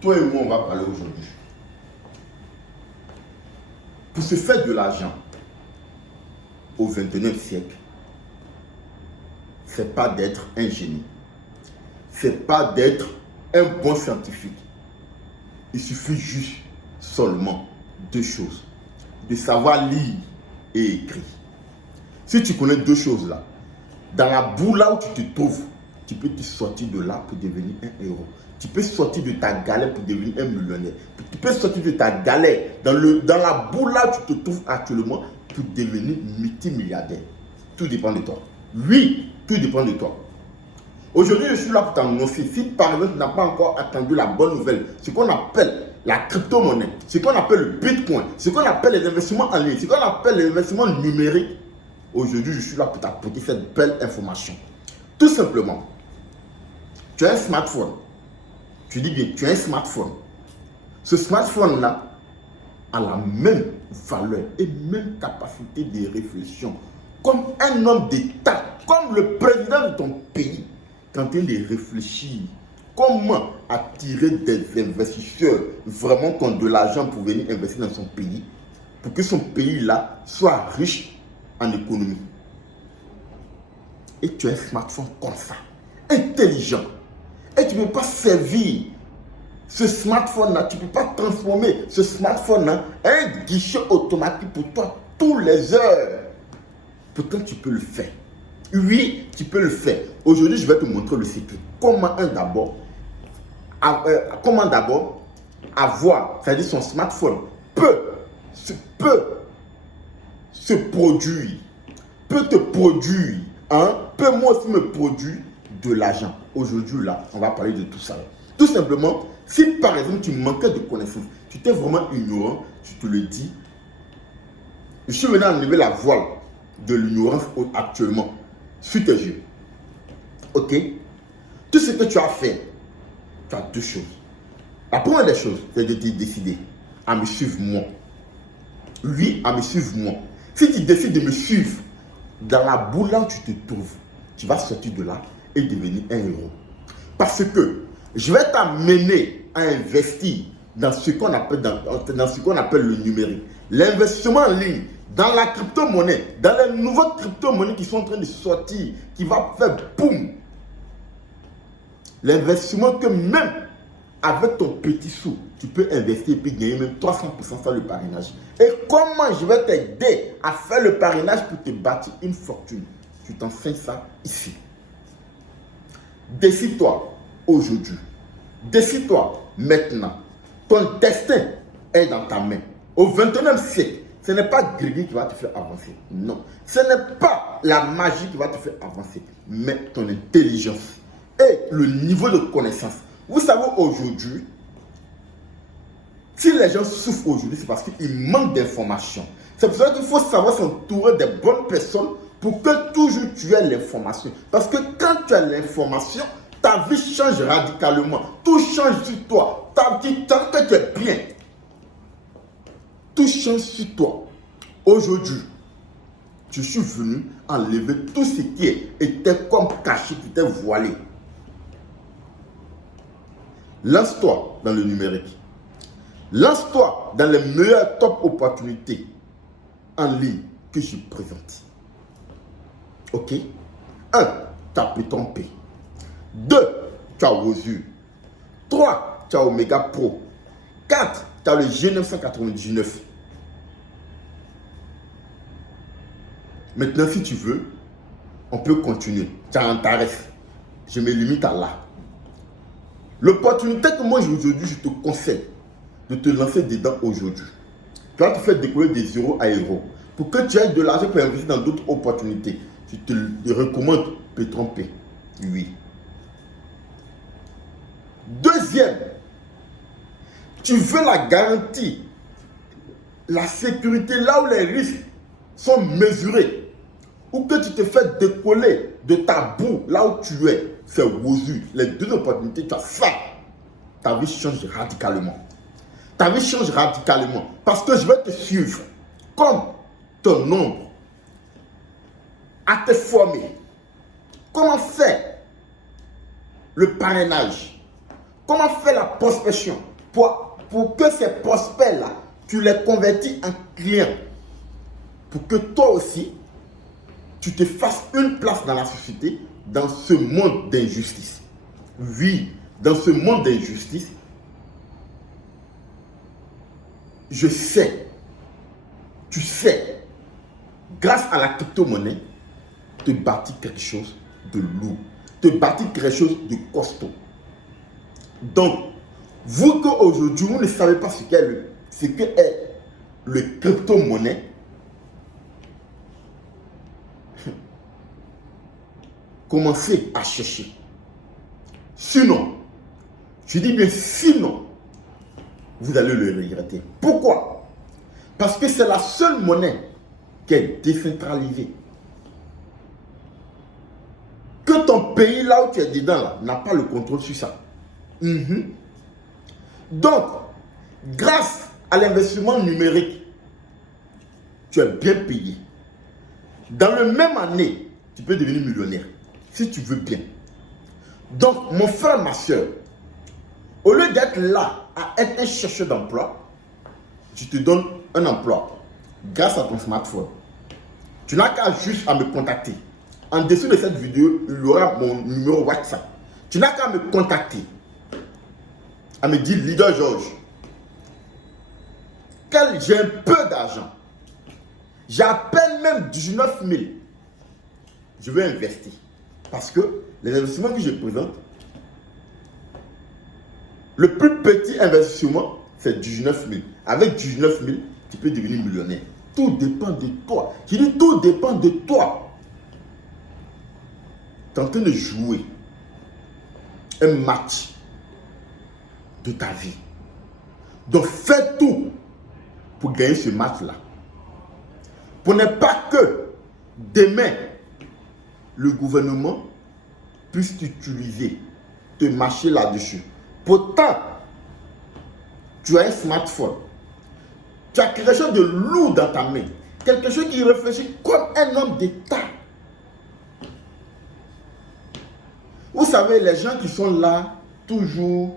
toi et moi, on va parler aujourd'hui. Pour se faire de l'argent au XXIe siècle, c'est pas d'être un génie. C'est pas d'être un bon scientifique. Il suffit juste seulement deux choses. De savoir lire et écrire. Si tu connais deux choses là, dans la boue là où tu te trouves, tu peux te sortir de là pour devenir un héros. Tu peux sortir de ta galère pour devenir un millionnaire. Tu peux sortir de ta galère dans la boue là où tu te trouves actuellement pour devenir multimilliardaire. Tout dépend de toi. Oui, tout dépend de toi. Aujourd'hui, je suis là pour t'annoncer. Si par exemple, tu n'as pas encore attendu la bonne nouvelle, ce qu'on appelle la crypto-monnaie, ce qu'on appelle le bitcoin, ce qu'on appelle les investissements en ligne, ce qu'on appelle les investissements numériques, aujourd'hui, je suis là pour t'apporter cette belle information. Tout simplement, tu as un smartphone. Tu dis bien, tu as un smartphone. Ce smartphone-là a la même valeur et même capacité de réflexion comme un homme d'État, comme le président de ton pays, quand il réfléchit comment attirer des investisseurs vraiment qui ont de l'argent pour venir investir dans son pays, pour que son pays-là soit riche en économie. Et tu as un smartphone comme ça, intelligent. Et tu ne peux pas servir ce smartphone-là, tu ne peux pas transformer ce smartphone-là en un guichet automatique pour toi tous les heures. Pourtant, tu peux le faire. Oui, tu peux le faire. Aujourd'hui, je vais te montrer le secret. Comment d'abord avoir, c'est-à-dire son smartphone peut se produire, peut te produire, peut moi aussi me produire de l'argent. Aujourd'hui, là, on va parler de tout ça. Tout simplement, si par exemple tu manquais de connaissances, tu étais vraiment ignorant, je te le dis, je suis venu enlever la voile de l'ignorance actuellement sur tes yeux. Ok? Tout ce que tu as fait, tu as deux choses. La première des choses, c'est de te décider à me suivre moi. Oui, à me suivre moi. Si tu décides de me suivre dans la boule là où tu te trouves, tu vas sortir de là et devenir un héros. Parce que je vais t'amener à investir dans ce qu'on appelle, dans ce qu'on appelle le numérique. L'investissement en ligne, dans la crypto-monnaie, dans les nouvelles crypto-monnaies qui sont en train de sortir, qui va faire boum. L'investissement que même avec ton petit sou, tu peux investir et puis gagner même 300% sur le parrainage. Et comment je vais t'aider à faire le parrainage pour te bâtir une fortune? Je t'enseigne ça ici. Décide-toi aujourd'hui. Décide-toi maintenant. Ton destin est dans ta main. Au 21e siècle, ce n'est pas Grégory qui va te faire avancer. Non. Ce n'est pas la magie qui va te faire avancer, mais ton intelligence et le niveau de connaissance. Vous savez, aujourd'hui, si les gens souffrent aujourd'hui, c'est parce qu'ils manquent d'informations. C'est pour ça qu'il faut savoir s'entourer des bonnes personnes pour que toujours tu aies l'information. Parce que quand tu as l'information, ta vie change radicalement. Tout change sur toi. Ta vie, tant que tu es bien, tout change sur toi. Aujourd'hui, je suis venu enlever tout ce qui était comme caché, qui était voilé. Lance-toi dans le numérique. Lance-toi dans les meilleures top opportunités en ligne que je présente. Ok? 1. Tu as Pétron P. 2. Tu as Wozur. 3. Tu as Omega Pro. 4. Tu as le G999. Maintenant, si tu veux, on peut continuer. Tu as un tarif. Je me limite à là. L'opportunité que moi j'ai aujourd'hui, je te conseille de te lancer dedans aujourd'hui. Tu vas te faire décoller des zéros à héros. Pour que tu aies de l'argent pour investir dans d'autres opportunités, je te recommande Pétron P. Oui. Deuxième, tu veux la garantie, la sécurité là où les risques sont mesurés, ou que tu te fais décoller de ta boue là où tu es, c'est Wozur. Les deux opportunités, tu as ça. Ta vie change radicalement. Ta vie change radicalement. Parce que je vais te suivre comme ton nombre à te former. Comment faire le parrainage? Comment faire la prospection? pour que ces prospects-là, tu les convertis en clients. Pour que toi aussi, tu te fasses une place dans la société, dans ce monde d'injustice. Oui, dans ce monde d'injustice, je sais, tu sais, grâce à la crypto-monnaie, te bâtir quelque chose de lourd, te bâtir quelque chose de costaud. Donc, vous qu'aujourd'hui, vous ne savez pas ce qu'est le crypto-monnaie, commencez à chercher. Sinon, je dis bien sinon, vous allez le regretter. Pourquoi? Parce que c'est la seule monnaie qui est décentralisée. Que ton pays, là où tu es dedans, n'a pas le contrôle sur ça. Donc, grâce à l'investissement numérique, tu es bien payé. Dans la même année, tu peux devenir millionnaire, si tu veux bien. Donc, mon frère, ma soeur, au lieu d'être là à être un chercheur d'emploi, je te donne un emploi grâce à ton smartphone. Tu n'as qu'à juste à me contacter. En dessous de cette vidéo, il y aura mon numéro WhatsApp. Tu n'as qu'à me contacter, à me dire, Leader Georges, j'ai un peu d'argent. J'ai à peine même 19 000. Je veux investir. Parce que les investissements que je présente, le plus petit investissement, c'est 19 000. Avec 19 000, tu peux devenir millionnaire. Tout dépend de toi. Je dis tout dépend de toi. Tu es en train de jouer un match de ta vie. Donc fais tout pour gagner ce match-là. Pour ne pas que demain, le gouvernement puisse t'utiliser, te marcher là-dessus. Pourtant, tu as un smartphone. Tu as quelque chose de lourd dans ta main. Quelque chose qui réfléchit comme un homme d'État. Vous savez, les gens qui sont là, toujours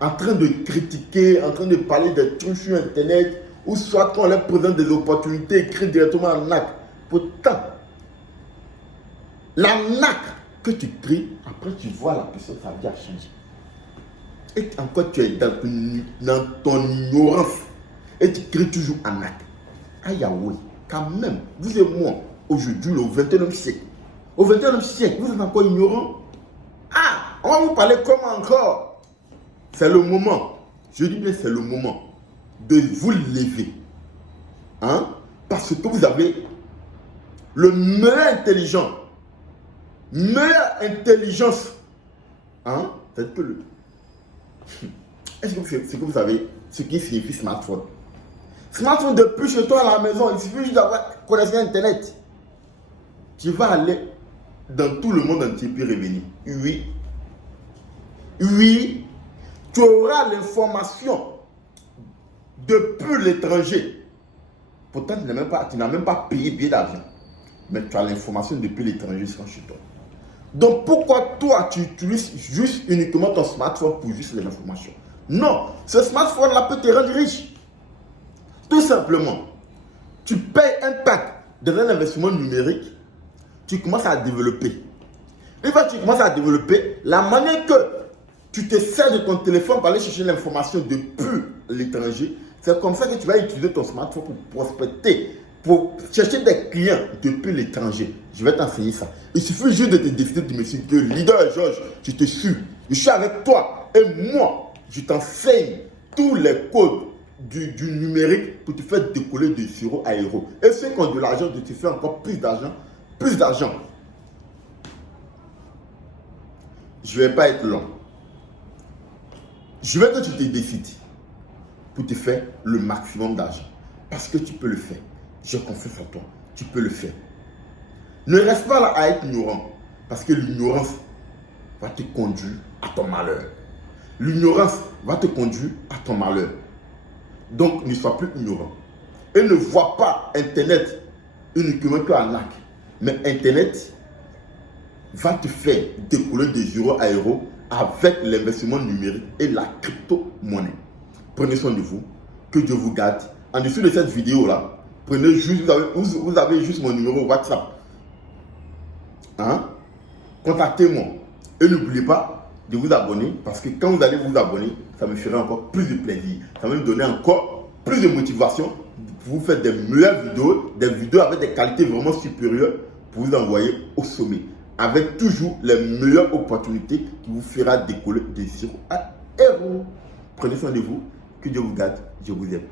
en train de critiquer, en train de parler des trucs sur Internet, ou soit quand on leur présente des opportunités, écrits directement en NAC. Pourtant, la NAC que tu pries, après tu vois la personne, sa vie a changé. Et encore tu es dans ton ignorance. Et tu cries toujours en NAC. Aïe, oui, quand même, vous et moi, aujourd'hui, au 21e siècle, au 21e siècle, vous êtes encore ignorant. Ah, on va vous parler comment encore? C'est le moment. Je dis bien c'est le moment de vous lever. Hein? Parce que vous avez le meilleur intelligent. Meilleure intelligence. Hein? C'est que Est-ce que vous savez ce qui signifie smartphone? Smartphone depuis chez toi à la maison, il suffit juste d'avoir connexion Internet. Tu vas aller dans tout le monde entier puis revenir. Oui. Oui. Tu auras l'information depuis l'étranger. Pourtant, tu n'as même pas payé billet d'avion. Mais tu as l'information depuis l'étranger sans chez toi. Donc, pourquoi toi, tu utilises juste uniquement ton smartphone pour juste les informations? Non, ce smartphone-là peut te rendre riche. Tout simplement, tu payes un pack dans un investissement numérique, tu commences à développer. Une fois que tu commences à développer, la manière que tu te sers de ton téléphone pour aller chercher l'information depuis l'étranger, c'est comme ça que tu vas utiliser ton smartphone pour prospecter, pour chercher des clients depuis l'étranger. Je vais t'enseigner ça. Il suffit juste de te décider de me dire que Leader Georges, je te suis. Je suis avec toi. Et moi, je t'enseigne tous les codes du numérique pour te faire décoller de 0 à héros. Et ceux qui ont de l'argent, de te faire encore plus d'argent. Plus d'argent. Je ne vais pas être long. Je veux que tu te décides pour te faire le maximum d'argent. Parce que tu peux le faire. J'ai confiance en toi. Tu peux le faire. Ne reste pas là à être ignorant. Parce que l'ignorance va te conduire à ton malheur. L'ignorance va te conduire à ton malheur. Donc, ne sois plus ignorant. Et ne vois pas Internet uniquement qu'un lac. Mais Internet va te faire décoller de 0 à héros avec l'investissement numérique et la crypto-monnaie. Prenez soin de vous. Que Dieu vous garde. En dessous de cette vidéo-là, prenez juste, vous avez juste mon numéro WhatsApp. Hein? Contactez-moi. Et n'oubliez pas de vous abonner parce que quand vous allez vous abonner, ça me fera encore plus de plaisir. Ça va me donner encore plus de motivation pour vous faire des meilleures vidéos, des vidéos avec des qualités vraiment supérieures pour vous envoyer au sommet. Avec toujours les meilleures opportunités qui vous fera décoller de 0 à 1. Prenez soin de vous. Que Dieu vous garde. Je vous aime.